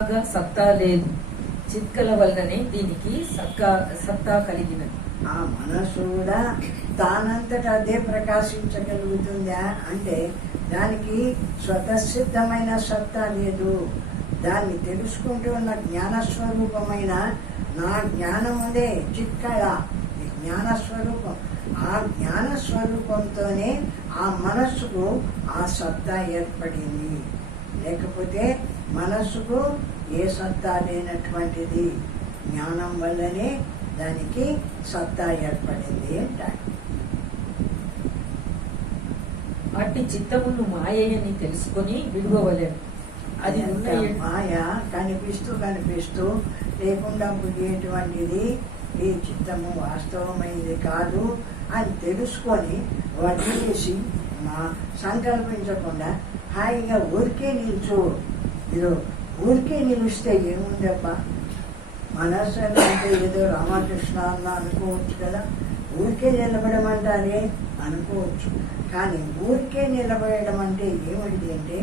సత్తా లేదు, చిత్కల వల్లనే దీనికి సత్తా కలిగినది. ఆ మనస్సు కూడా తానంతట అదే ప్రకాశించగలుగుతుందా అంటే దానికి స్వతసిద్ధమైన సత్తా లేదు. దాన్ని తెలుసుకుంటూ ఉన్న జ్ఞానస్వరూపమైన నా జ్ఞానముదే చిత్కళ, జ్ఞానస్వరూపం. ఆ జ్ఞానస్వరూపంతోనే ఆ మనస్సుకు ఆ సత్తా ఏర్పడింది. లేకపోతే మనస్సుకు ఏ సత్తా లేనటువంటిది. జ్ఞానం వల్లనే దానికి సత్తా ఏర్పడింది అంటాడు. అట్టి చిత్తమును మాయని తెలుసుకొని విడువవలేను. అది మాయ కనిపిస్తూ కనిపిస్తూ లేకుండా పోయేటువంటిది. ఈ చిత్తము వాస్తవమైనది కాదు అని తెలుసుకొని వదిలేసి సంకల్పించకుండా హాయిగా ఊరికే నిల్చు. ఇది ఊరికే నిలిస్తే ఏముందబ్బా, మనస్సు అంటే ఏదో రామకృష్ణ అన్న అనుకోవచ్చు కదా. ఊరికే నిలబడమంటారే అనుకోవచ్చు. కానీ ఊరికే నిలబడడం అంటే ఏమిటి అంటే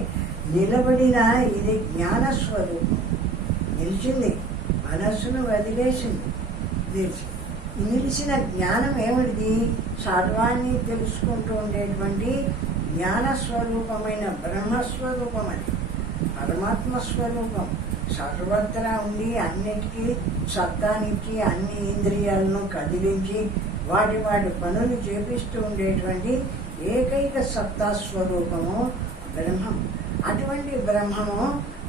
నిలబడిన ఇది జ్ఞానస్వరూపం. నిలిచింది, మనస్సును వదిలేసింది. నిలిచిన జ్ఞానం ఏమిటిది? సర్వాన్ని తెలుసుకుంటూ ఉండేటువంటి జ్ఞానస్వరూపమైన బ్రహ్మస్వరూపం. అది పరమాత్మ స్వరూపం. సర్వత్రా ఉండి అన్నిటికీ సత్తానిచ్చి అన్ని ఇంద్రియాలను కదిలించి వాటి పనులు చేపిస్తూ ఉండేటువంటి ఏకైక సత్తా స్వరూపము బ్రహ్మం. అటువంటి బ్రహ్మము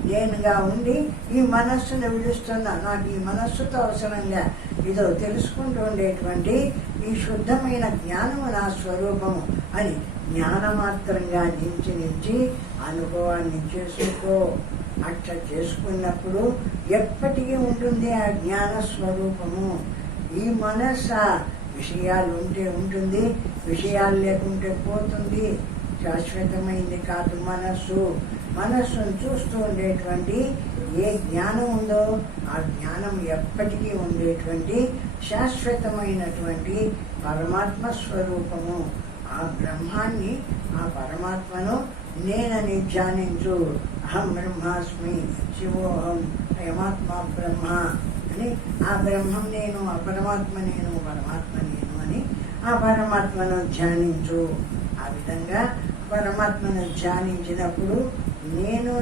నేనుగా ఉండి ఈ మనస్సును విడుస్తున్నా. నాకు ఈ మనస్సుతో అవసరంగా ఇదో తెలుసుకుంటూ ఉండేటువంటి ఈ శుద్ధమైన జ్ఞానము నా స్వరూపము అని జ్ఞానమాత్రంగా నిలిచి అనుభవాన్ని చేసుకో. అట్లా చేసుకున్నప్పుడు ఎప్పటికీ ఉంటుంది ఆ జ్ఞాన స్వరూపము. ఈ మనస్సు విషయాలు ఉంటే ఉంటుంది, విషయాలు లేకుంటే పోతుంది. శాశ్వతమైంది కాదు మనస్సు. మనస్సును చూస్తూ ఉండేటువంటి ఏ జ్ఞానం ఉందో ఆ జ్ఞానం ఎప్పటికీ ఉండేటువంటి శాశ్వతమైనటువంటి పరమాత్మ స్వరూపము. ఆ బ్రహ్మాన్ని, ఆ పరమాత్మను నేనని ధ్యానించు. అహం బ్రహ్మాస్మి, శివోహం, పరమాత్మ బ్రహ్మ అని ఆ బ్రహ్మం నేను, ఆ పరమాత్మ నేను, పరమాత్మ నేను అని ఆ పరమాత్మను ధ్యానించు. ఆ విధంగా పరమాత్మను ధ్యానించినప్పుడు నేను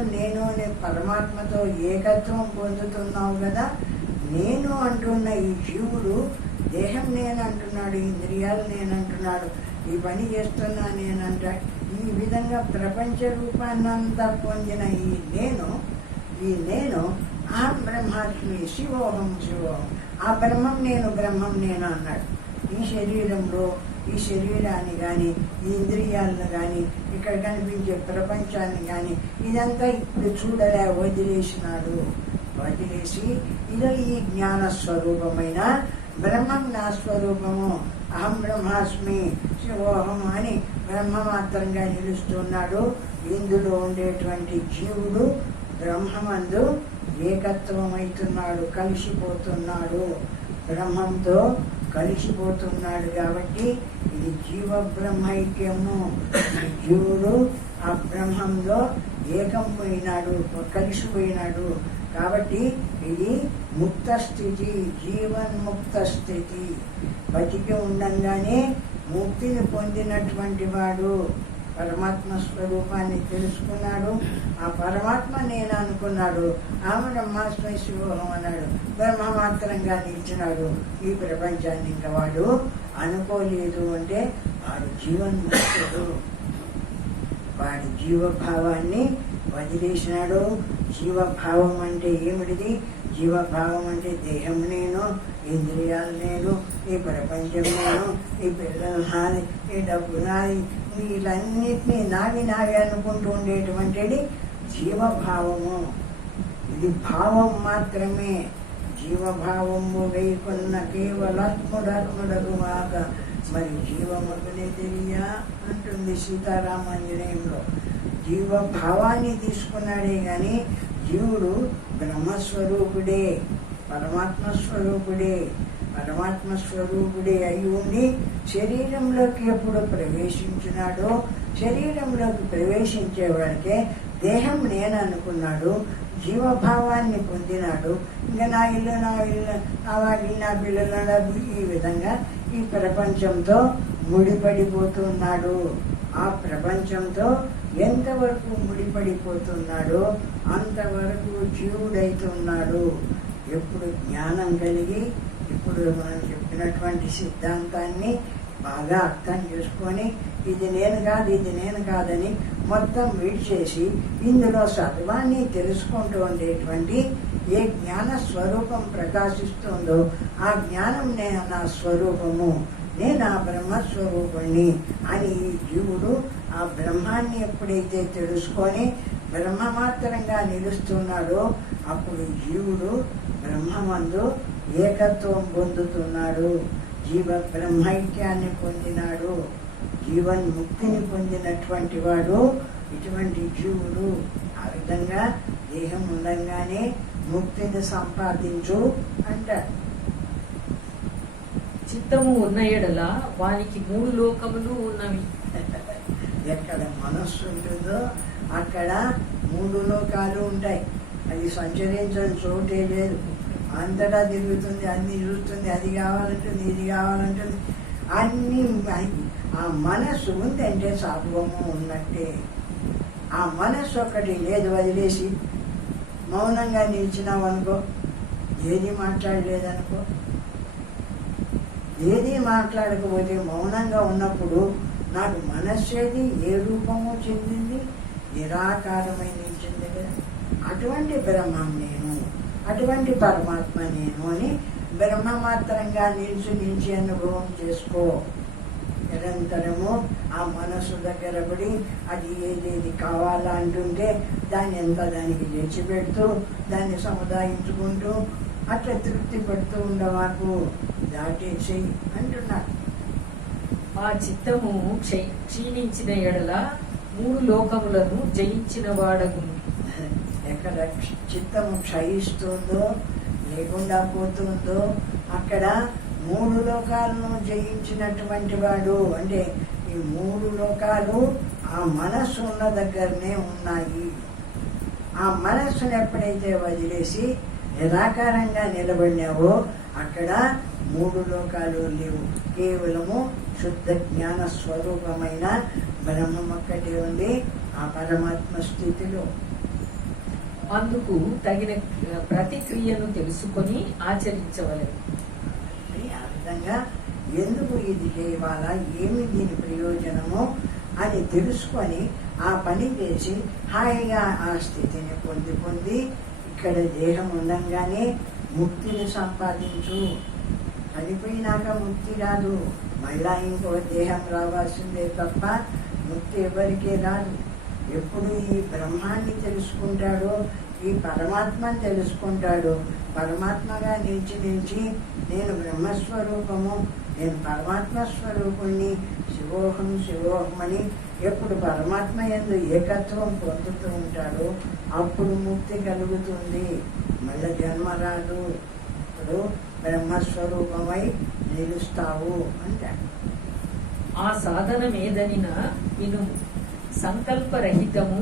అనే పరమాత్మతో ఏకత్వం పొందుతున్నావు కదా. నేను అంటున్న ఈ జీవుడు దేహం నేను అంటున్నాడు, ఇంద్రియాలు నేను అంటున్నాడు, ఈ పని చేస్తున్నా నేనంటాడు. ఈ విధంగా ప్రపంచ రూపాన్నంతా పొందిన ఈ నేను అహం బ్రహ్మాస్మి, శివోహం శివోహం, ఆ బ్రహ్మం నేను అన్నాడు. ఈ శరీరంలో ఈ శరీరాన్ని కానీ ఈ ఇంద్రియాలను కానీ ఇక్కడ కనిపించే ప్రపంచాన్ని కానీ ఇదంతా ఇప్పుడు చూడలే, వదిలేసినాడు. వదిలేసి ఇదో ఈ జ్ఞాన స్వరూపమైన బ్రహ్మం నా స్వరూపము, అహం బ్రహ్మాస్మి శివోహం అని బ్రహ్మమాత్రంగా నిలుస్తున్నాడు. ఇందులో ఉండేటువంటి జీవుడు బ్రహ్మమందు ఏకత్వమవుతున్నాడు, కలిసిపోతున్నాడు. బ్రహ్మంతో కలిసిపోతున్నాడు కాబట్టి ఇది జీవ బ్రహ్మైక్యము. జీవుడు ఆ బ్రహ్మంలో ఏకం పోయినాడు, కలిసిపోయినాడు. కాబట్టి ఇది ముక్త స్థితి, జీవన్ముక్త స్థితి. బతికి ఉండంగానే ముక్తిని పొందినటువంటి వాడు పరమాత్మ స్వరూపాన్ని తెలుసుకున్నాడు. ఆ పరమాత్మ నేను అనుకున్నాడు. ఆ బ్రహ్మాస్మి శివోహం అన్నాడు. బ్రహ్మమాత్రంగా నిలిచినాడు. ఈ ప్రపంచాన్ని ఇంకా వాడు అనుకోలేదు అంటే వాడు జీవన్ముక్తుడు. వాడి జీవభావాన్ని వదిలేసినాడు. జీవభావం అంటే ఏమిటిది? జీవభావం అంటే దేహం నేను, ఇంద్రియాలు నేను, ఈ ప్రపంచం నేను, ఈ పిల్లలు నాది, ఈ డబ్బు నాది, వీళ్ళన్నిటినీ నావి అనుకుంటూ ఉండేటువంటిది జీవభావము. ఇది భావం మాత్రమే. జీవభావము వేయకున్న కేవలాత్ముడర్ముడరుమాక మరి జీవమగునే తెలియా అంటుంది సీతారామాంజనేయంలో. జీవభావాన్ని తీసుకున్నాడే గాని జీవుడు బ్రహ్మస్వరూపుడే, పరమాత్మస్వరూపుడే. పరమాత్మస్వరూపుడే అయి ఉండి శరీరంలోకి ఎప్పుడు ప్రవేశించినాడో శరీరంలోకి ప్రవేశించేవాడికే దేహం నేను అనుకున్నాడు. జీవభావాన్ని పొందినాడు. ఇంకా నా ఇల్లు నా వాకిలి నా పిల్లలు నా ఈ విధంగా ఈ ప్రపంచంతో ముడిపడిపోతున్నాడు. ఆ ప్రపంచంతో ఎంతవరకు ముడిపడిపోతున్నాడో అంతవరకు జీవుడైతున్నాడు. ఎప్పుడు జ్ఞానం కలిగి ఇప్పుడు మనం చెప్పినటువంటి సిద్ధాంతాన్ని బాగా అర్థం చేసుకొని ఇది నేను కాదని మొత్తం విడిచేసి ఇందులో సర్వాన్ని తెలుసుకుంటూ ఉండేటువంటి ఏ జ్ఞాన స్వరూపం ప్రకాశిస్తుందో ఆ జ్ఞానం నేను నా స్వరూపము, నేను ఆ బ్రహ్మస్వరూపుణ్ణి అని ఈ జీవుడు ఆ బ్రహ్మాన్ని ఎప్పుడైతే తెలుసుకొని బ్రహ్మమాత్రంగా నిలుస్తున్నాడో అప్పుడు జీవుడు బ్రహ్మమందు ఏకత్వం పొందుతున్నాడు. జీవ బ్రహ్మైక్యాన్ని పొందినాడు. జీవన్ముక్తిని పొందినటువంటి వాడు ఇటువంటి జీవుడు. ఆ విధంగా దేహం ఉండంగానే ముక్తిని సంపాదించు అంటాడు. చిత్తము ఉన్న ఎడల వానికి 3 లోకములు ఉన్నవి. ఎక్కడ మనస్సు ఉంటుందో అక్కడ 3 లోకాలు ఉంటాయి. అది సంచరించని చోటే లేదు. అంతటా తిరుగుతుంది, అన్ని చూస్తుంది, అది కావాలంటుంది, ఇది కావాలంటుంది, అన్ని. ఆ మనస్సు ఉందంటే సర్వము ఉన్నట్టే. ఆ మనస్సు ఒకటి లేదు, వదిలేసి మౌనంగా నిలిచినావనుకో, ఏది మాట్లాడలేదనుకో, ఏది మాట్లాడకపోతే మౌనంగా ఉన్నప్పుడు నాకు మనస్సేది ఏ రూపము చెందింది, నిరాకారమై నిలిచింది కదా. అటువంటి బ్రహ్మం నేను, అటువంటి పరమాత్మ నేను అని బ్రహ్మమాత్రంగా నిలిచి అనుభవం చేసుకో. నిరంతరము ఆ మనసు దగ్గర పడి అది ఏదేది కావాలా అంటుంటే దాన్ని ఎంత దానికి తెచ్చిపెడుతూ దాన్ని సముదాయించుకుంటూ అట్లా తృప్తి పడుతూ ఉండవాకు, దాటేసి అంటున్నాడు. ఆ చిత్తము క్షీణించిన ఎడల 3 లోకములను జయించిన వాడగును. ఎక్కడ చిత్తము క్షయిస్తుందో లేకుండా పోతుందో అక్కడ 3 లోకాలను జయించినటువంటి వాడు. అంటే ఈ 3 లోకాలు ఆ మనస్సు ఉన్న దగ్గరనే ఉన్నాయి. ఆ మనస్సును ఎప్పుడైతే వదిలేసి నిరాకారంగా నిలబడినావో అక్కడ 3 లోకాలు లేవు. కేవలము శుద్ధ జ్ఞాన స్వరూపమైన బ్రహ్మం ఒక్కటే ఉంది ఆ పరమాత్మ స్థితిలో. అందుకు తగిన ప్రతిక్రియను తెలుసుకొని ఆచరించవలెను. ఆ విధంగా ఎందుకు ఇది చేయాలా, ఏమి దీని ప్రయోజనమో అని తెలుసుకొని ఆ పని చేసి హాయిగా ఆ స్థితిని పొంది ఇక్కడ దేహం ఉండంగానే ముక్తిని సంపాదించు. చనిపోయినాక ముక్తి రాదు, మళ్ళా ఇంకో దేహం రావాల్సిందే తప్ప ముక్తి ఎవరికీ రాదు. ఎప్పుడు ఈ బ్రహ్మాన్ని తెలుసుకుంటాడో, ఈ పరమాత్మని తెలుసుకుంటాడో, పరమాత్మగా నిలిచి నేను బ్రహ్మస్వరూపము, నేను పరమాత్మ స్వరూపుణ్ణి, శివోహం అని ఎప్పుడు పరమాత్మ యందు ఏకత్వం పొందుతూ ఉంటాడో అప్పుడు ముక్తి కలుగుతుంది. మళ్ళీ జన్మ రాదు. ఇప్పుడు బ్రహ్మస్వరూపమై నిలుస్తావు అంటాడు. ఆ సాధనమేదనినా వినుము. సంకల్పరహితము,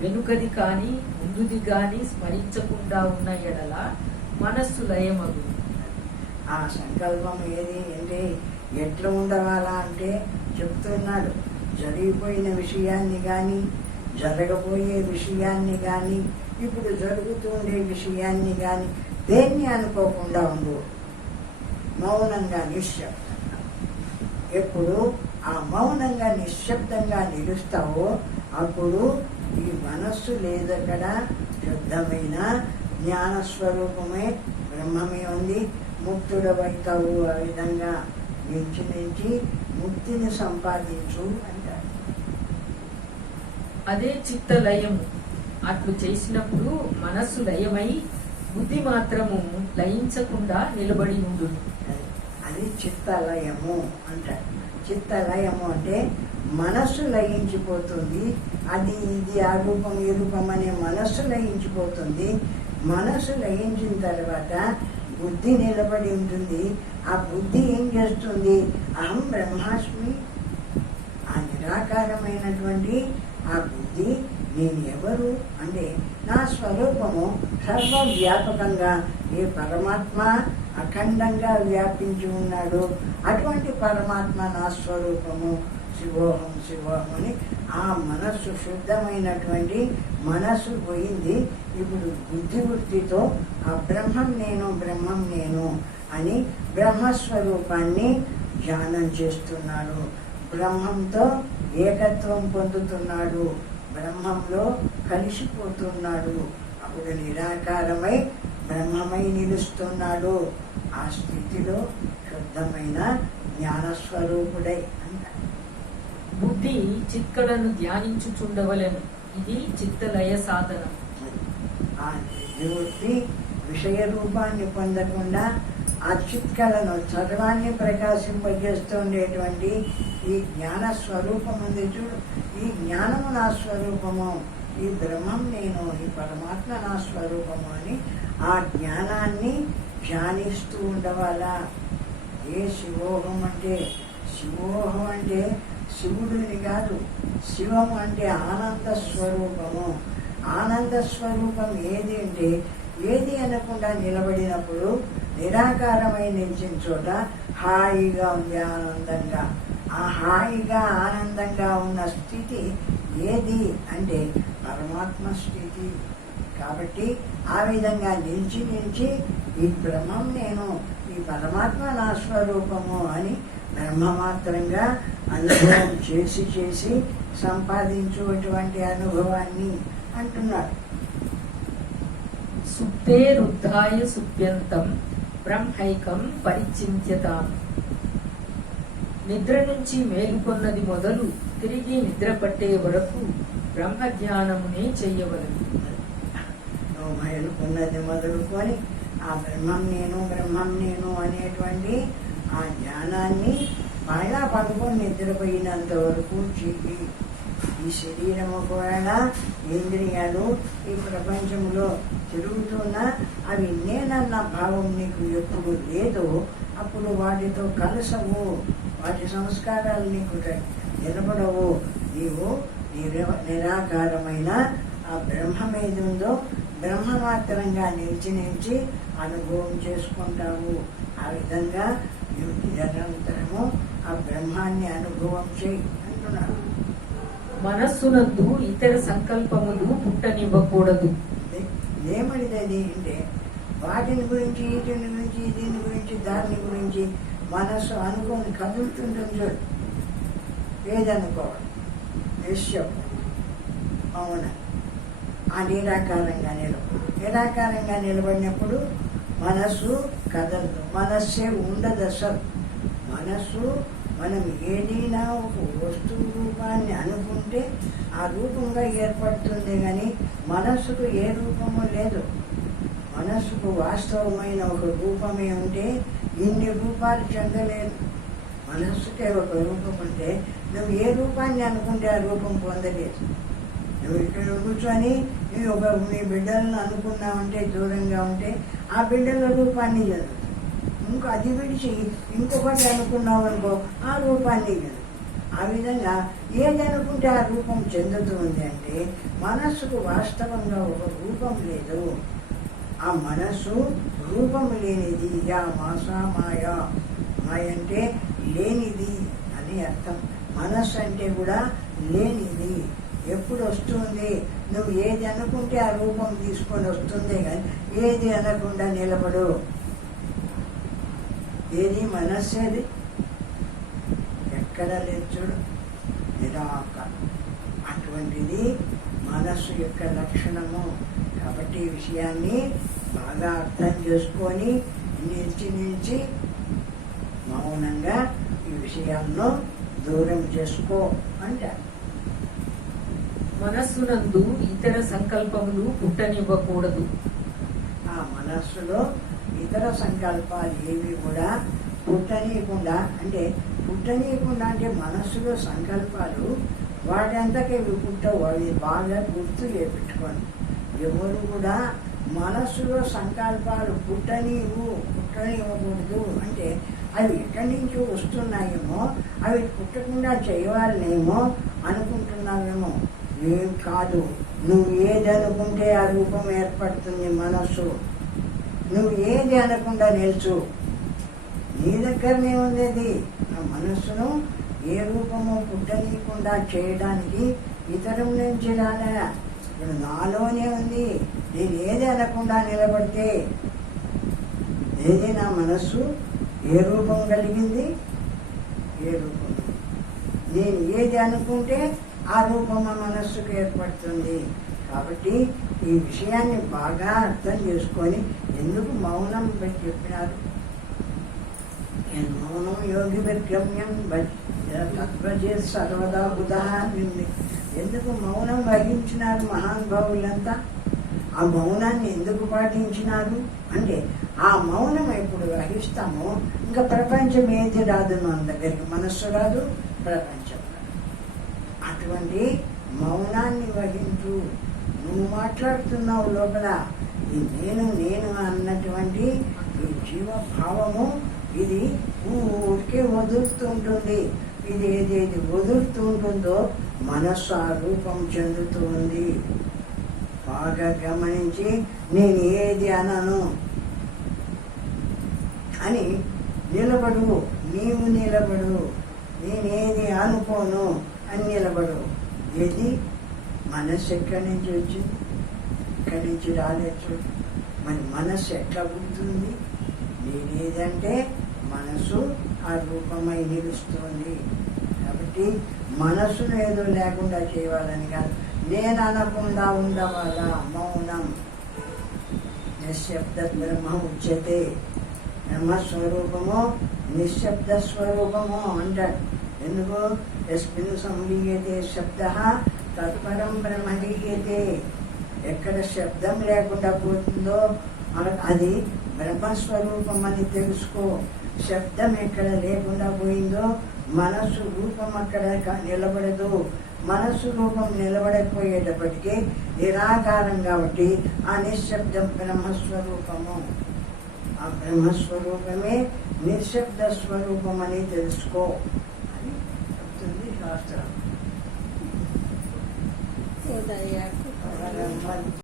వెనుకది కాని ముందుది కాని స్మరించకుండా ఉన్న ఎడల మనస్సు లయమగు. ఆ సంకల్పం ఏది అంటే ఎట్లా ఉండవాలా అంటే చెప్తున్నాడు. జరిగిపోయిన విషయాన్ని కానీ, జరగబోయే విషయాన్ని కానీ, ఇప్పుడు జరుగుతుండే విషయాన్ని కానీ దేన్ని అనుకోకుండా ఉండు. మౌనంగా నిశ్శబ్దంగా. ఎప్పుడు ఆ మౌనంగా నిశ్శబ్దంగా నిలుస్తావో అప్పుడు ఈ మనస్సు లేదక్కడ, శుద్ధమైన జ్ఞానస్వరూపమే బ్రహ్మమే ఉంది, ముక్తుడవైతావు. ఆ విధంగా నుంచి ముక్తిని సంపాదించు అంటారు. అదే చిత్త లయము. అట్లు చేసినప్పుడు మనస్సు లయమై బుద్ధి మాత్రము లయించకుండా నిలబడి ఉండు. అది చిత్తలయము అంటారు. చిత్తలయము అంటే మనస్సు లయించిపోతుంది. అది ఇది ఆ రూపం ఈ రూపం అనే మనస్సు లయించిపోతుంది. మనస్సు లయించిన తర్వాత బుద్ధి నిలబడి ఉంటుంది. ఆ బుద్ధి ఏం చేస్తుంది? అహం బ్రహ్మాస్మి, ఆ నిరాకారమైనటువంటి ఆ బుద్ధి నేను ఎవరు అంటే నా స్వరూపము సర్వవ్యాపకంగా ఏ పరమాత్మ అఖండంగా వ్యాపించి ఉన్నాడు అటువంటి పరమాత్మ నా స్వరూపము శివోహం శివోహం అని ఆ మనస్సు శుద్ధమైనటువంటి మనస్సు పోయింది. ఇప్పుడు బుద్ధివృత్తితో ఆ బ్రహ్మం నేను అని బ్రహ్మస్వరూపాన్ని ధ్యానం చేస్తున్నాడు. బ్రహ్మంతో ఏకత్వం పొందుతున్నాడు, బ్రహ్మంలో కలిసిపోతున్నాడు. అప్పుడు నిరాకారమై బ్రహ్మమై నిలుస్తున్నాడు. ఆ స్థితిలో శుద్ధమైన జ్ఞానస్వరూపుడై అంటారు. బుద్ధి చిక్కలను ధ్యానించుచుండవలెను, ఇది చిత్తలయ సాధన. ఆ బుద్ధి విషయ రూపాన్ని పొందకుండా ఆ చిత్కలను సర్వాన్ని ప్రకాశింపజేస్తుండేటువంటి ఈ జ్ఞాన స్వరూపం ఉంది చూడు. ఈ జ్ఞానము నా స్వరూపము, ఈ బ్రహ్మం నేను, ఈ పరమాత్మ నా స్వరూపము అని ఆ జ్ఞానాన్ని ధ్యానిస్తూ ఉండవాలా. ఏ శివోహం అంటే శివోహం అంటే శివుడిని కాదు, శివం అంటే ఆనంద స్వరూపము. ఆనంద స్వరూపం ఏది అంటే ఏది అనకుండా నిలబడినప్పుడు నిరాకారమై నిలిచిన చోట హాయిగా ఉంది, ఆనందంగా. ఆ హాయిగా ఆనందంగా ఉన్న స్థితి ఏది అంటే పరమాత్మ స్థితి. కాబట్టి ఆ విధంగా నిలిచి ఈ బ్రహ్మం నేను, ఈ పరమాత్మ నా స్వరూపము అని బ్రహ్మమాత్రంగా అనుభవం చేసి సంపాదించుటువంటి అనుభవాన్ని అంటున్నాడు. సుప్తే రుద్ధాయ సుప్యంతం బ్రహ్మైకం పరిచింత్యతాం. నిద్ర నుంచి మేలుకొన్నది మొదలు తిరిగి నిద్ర పట్టే వరకు బ్రహ్మ జ్ఞానమునే చెయ్యవలెను. నువ్వు మేలుకున్నది మొదలుకొని ఆ బ్రహ్మం నేను అనేటువంటి ఆ జ్ఞానాన్ని బాగా పడుకొని నిద్రపోయినంత వరకు చెయ్యి. ఈ శరీరం ఒకవేళ ఇంద్రియాలు ఈ ప్రపంచంలో తిరుగుతున్నా అవి నేనన్న భావం నీకు ఎప్పుడు లేదో అప్పుడు వాటితో కలసవు, వాటి సంస్కారాలు నీకు నిలబడవు. నీవు నిరాకారమైన ఆ బ్రహ్మం ఏది ఉందో బ్రహ్మమాత్రంగా నిలిచి అనుభవం చేసుకుంటావు. ఆ విధంగా నిరంతరము ఆ బ్రహ్మాన్ని అనుభవం చేయి అంటున్నాడు. మనస్సునందు ఇతర సంకల్పములు పుట్టనివ్వకూడదు. ఏమడిది అంటే వాటిని గురించి వీటిని గురించి దీని గురించి దాని గురించి మనస్సు అనుకొని కదులుతుంటుంది చూడు. ఏదనుకోవాలి నిశ్చయం అవునా. ఆ నిరాకారంగా నిలబడినప్పుడు మనస్సు కదలదు, మనస్సే ఉండదు అసలు. మనస్సు మనం ఏదైనా ఒక వస్తువు రూపాన్ని అనుకుంటే ఆ రూపంగా ఏర్పడుతుంది, కానీ మనస్సుకు ఏ రూపము లేదు. మనస్సుకు వాస్తవమైన ఒక రూపమే ఉంటే ఇన్ని రూపాలు చెందలేదు. మనస్సుకే ఒక రూపం ఉంటే నువ్వు ఏ రూపాన్ని అనుకుంటే ఆ రూపం పొందలేదు. నువ్వు ఇక్కడ కూర్చొని నీ బిడ్డలను అనుకున్నావంటే దూరంగా ఉంటే ఆ బిడ్డల రూపాన్ని చదువు. ఇంకో అది విడిచి ఇంకొకటి అనుకున్నావు అనుకో ఆ రూపాన్ని చదువు. ఆ విధంగా ఏది అనుకుంటే ఆ రూపం చెందుతుంది అంటే మనస్సుకు వాస్తవంగా ఒక రూపం లేదు. ఆ మనస్సు రూపం లేనిది. యా మాసా మాయా, మాయ అంటే లేనిది అని అర్థం. మనస్సు అంటే కూడా లేనిది. ఎప్పుడు వస్తుంది? నువ్వు ఏది అనుకుంటే ఆ రూపం తీసుకొని వస్తుంది, కానీ ఏది అనకుండా నిలబడు. ఏది మనస్సేది ఎక్కడ లేదు చూడు. నిరాకారం అటువంటిది మనస్సు యొక్క లక్షణము. కాబట్టి ఈ విషయాన్ని బాగా అర్థం చేసుకొని నిలిచి మౌనంగా ఈ విషయాలను దూరం చేసుకో అంటారు. మనస్సునందు ఇతర సంకల్పములు పుట్టనివ్వకూడదు. ఆ మనస్సులో ఇతర సంకల్పాలు ఏవి కూడా పుట్టనీయకుండా అంటే మనస్సులో సంకల్పాలు వాటంతకే పుట్టవు. అవి బాగా గుర్తు పెట్టుకోండి. ఎవరు కూడా మనస్సులో సంకల్పాలు పుట్టనివ్వకూడదు అంటే అవి ఎక్కడి నుంచి వస్తున్నాయేమో, అవి పుట్టకుండా చేయవాలనేమో అనుకుంటున్నావేమో. ఏం కాదు. నువ్వు ఏది అనుకుంటే ఆ రూపం ఏర్పడుతుంది మనస్సు. నువ్వు ఏది అనకుండా నిల్చు, నీ దగ్గరనే ఉంది అది. ఆ మనస్సును ఏ రూపము పుట్టనీయకుండా చేయడానికి ఇతరం నుంచి రాలే, ఇప్పుడు నాలోనే ఉంది. నేను ఏది అనకుండా నిలబడితే, ఏది నా మనస్సు ఏ రూపం కలిగింది, ఏ రూపం నేను ఏది అనుకుంటే ఆ రూపం ఆ మనస్సుకు ఏర్పడుతుంది. కాబట్టి ఈ విషయాన్ని బాగా అర్థం చేసుకొని, ఎందుకు మౌనం పెట్టి చెప్పినారు? మౌనం యోగి విక్రమ్యం తత్వజే సర్వదా ఉదాహరణ. ఎందుకు మౌనం వహించినారు మహానుభావులంతా? ఆ మౌనాన్ని ఎందుకు పాటించినారు అంటే, ఆ మౌనం ఎప్పుడు వహిస్తామో ఇంకా ప్రపంచం ఏది రాదు మన దగ్గరికి, మనస్సు రాదు, ప్రపంచం రాదు. అటువంటి మౌనాన్ని వహించు. నువ్వు మాట్లాడుతున్నావు లోపల ఈ నేను నేను అన్నటువంటి ఈ జీవభావము ఇది ఊరికే వదులుతుంటుంది. ఇది ఏదేది వదులుతూ ఉంటుందో మనస్సు ఆ రూపం చెందుతూ ఉంది. బాగా గమనించి, నేను ఏది అనను అని నిలబడు. నీవు నిలబడు. నేనేది అనుకోను అని నిలబడు. ఏది మనస్సు ఎక్కడి నుంచి వచ్చింది? ఇక్కడి నుంచి రాలేదు. మరి మనస్సు ఎట్లా పుడుతుంది? నేనేదంటే మనసు ఆ రూపమై నిలుస్తుంది. కాబట్టి మనస్సును ఏదో లేకుండా చేయాలని కాదు, నేను అనకుండా ఉండవాలా. మౌనం నిశ్శబ్ద బ్రహ్మ ఉచ్యతే. బ్రహ్మస్వరూపము నిశ్శబ్ద స్వరూపము అంటాడు. ఎందుకు? యస్మిన్ సంలీయతే శబ్ద తత్పరం బ్రహ్మ లీయతే. ఎక్కడ శబ్దం లేకుండా పోతుందో అది బ్రహ్మస్వరూపం అని తెలుసుకో. శబ్దం ఎక్కడ లేకుండా పోయిందో మనస్సు రూపం అక్కడ నిలబడదు. మనస్సు రూపం నిలబడకపోయేటప్పటికీ నిరాకారం కాబట్టి ఆ నిశ్శబ్దం బ్రహ్మస్వరూపము. ఆ బ్రహ్మస్వరూపమే నిశ్శబ్ద స్వరూపం అని తెలుసుకో అని చెప్తుంది శాస్త్రం.